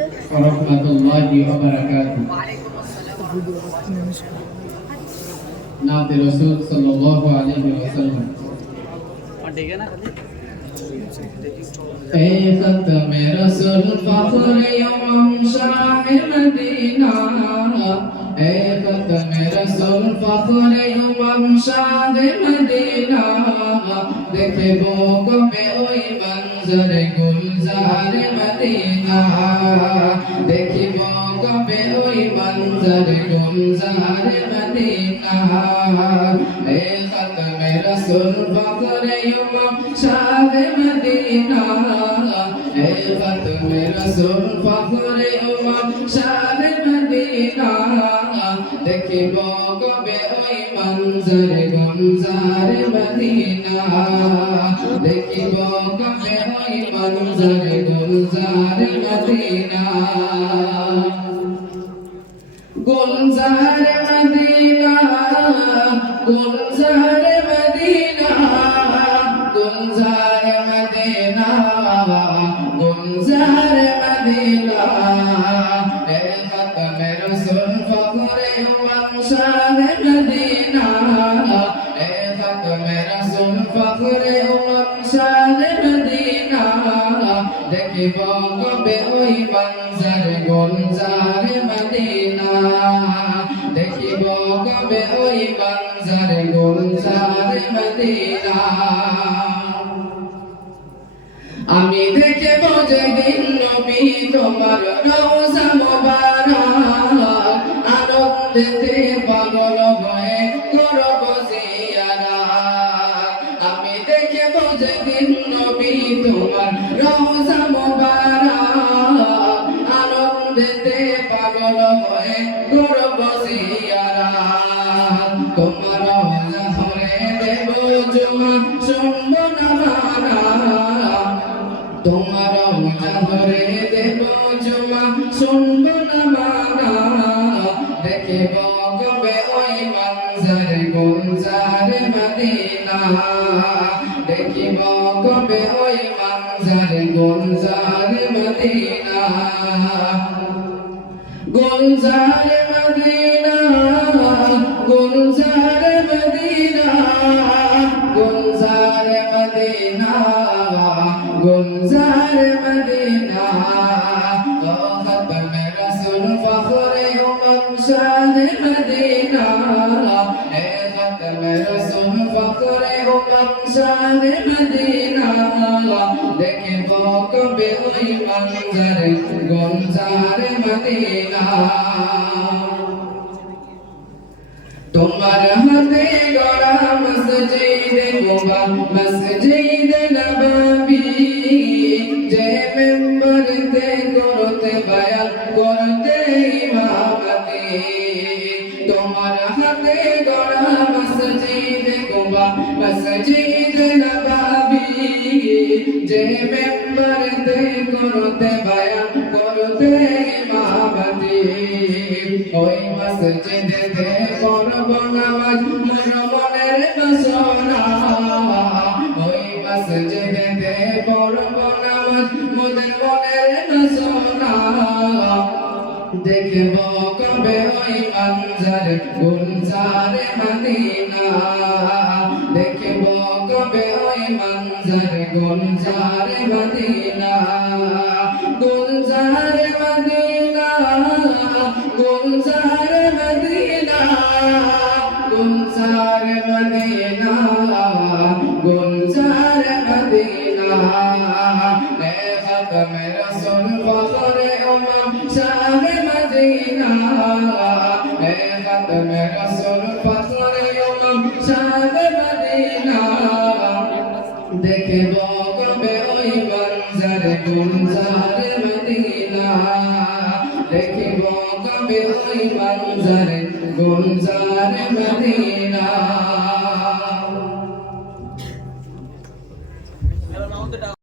warahmatullahi wabarakatuh. नाते रसूल सल्लल्लाहु अलैहि वसल्लम। ए खत्म रसूल फखरे यौम शाह मदीना, ए खत्म रसूल फखरे यौम शाह मदीना, देखबो कबे ओई मंजर गुलजार मदीना, देखबो कबे ओई मंजर गुलजार मदीना, ए खत्म रसूल फखरे यौम शाह मदीना, ए खत्म रसूल फखरे यौम शाह मदीना, देखबो कबे ओई मंजर गुलजार मदीना, देखबो कबे ओई मंजर गुलजार मदीना, गुलजार मदीना, गुलजार मदीना, गुलजार मदीना, गुलजार मदीना, ए खत्म रसूल फखरे यौम शाह मदीना, ए खत्म रसूल फखरे यौम शाह मदीना, देखबो कबे ओई मंजर गुलजार मदीना, देखबो कबे ओई मंजर गुलजार मदीना, আমি দেখব যেদিন নবী তোমার রওজা মোবারক, আনন্দেতে পাগল হয়ে করব জিয়ারত, আমি দেখব যেদিন নবী তোমার রওজা মোবারক, আনন্দেতে পাগল হয়ে করব জিয়ারত, তোমার রওজা ধরে দেব জুমা শুনব না মানা, তোমার রওজা ধরে দেব জুমা শুনব না মানা, দেখব কবে ওই मंजर गुलजार मदीना, देखब कबे ओई मंजर गुलजार मदीना, गुलजार मदीना, गुलजार मदीना, गुलजार मदीना, गुलजार मदीना, ओ खत्म रसूल फखरे यौम शाह मदीना, ए खत्म रसूल फखरे यौम शाह मदीना, देखबो कबे ओई मंजर गुलजार मदीना, তোমার হাতে গড়া মসজিদ কুবা মসজিদ নববী, যে মেম্বরতে করতে বয়ান করতে ইমামতি, তোমার হাতে গড়া মসজিদ কুবা মসজিদ নববী, যে মেম্বরতে করতে বয়ান করতে ইমামতি, ওই মসজিদেতে পড়ব নামাজ মোর মনের বাসনা, ওই মসজিদেতে পড়ব নামাজ মোদের মনের বাসনা, দেখব কবে ওই मंजर गुलजार मदीना, দেখব কবে ওই मंजर गुलजार मदीना, गुलजार मदीना, गुलजार मदीना, गुलजार मदीना, गुलजार मदीना, ए खत्म रसूल फखरे यौम शाह मदीना, ए खत्म रसूल फखरे यौम शाह मदीना, देखबो कबे ओई मंजर गुलजार मदीना, देखबो कबे ओई मंजर गुलजार मदीना।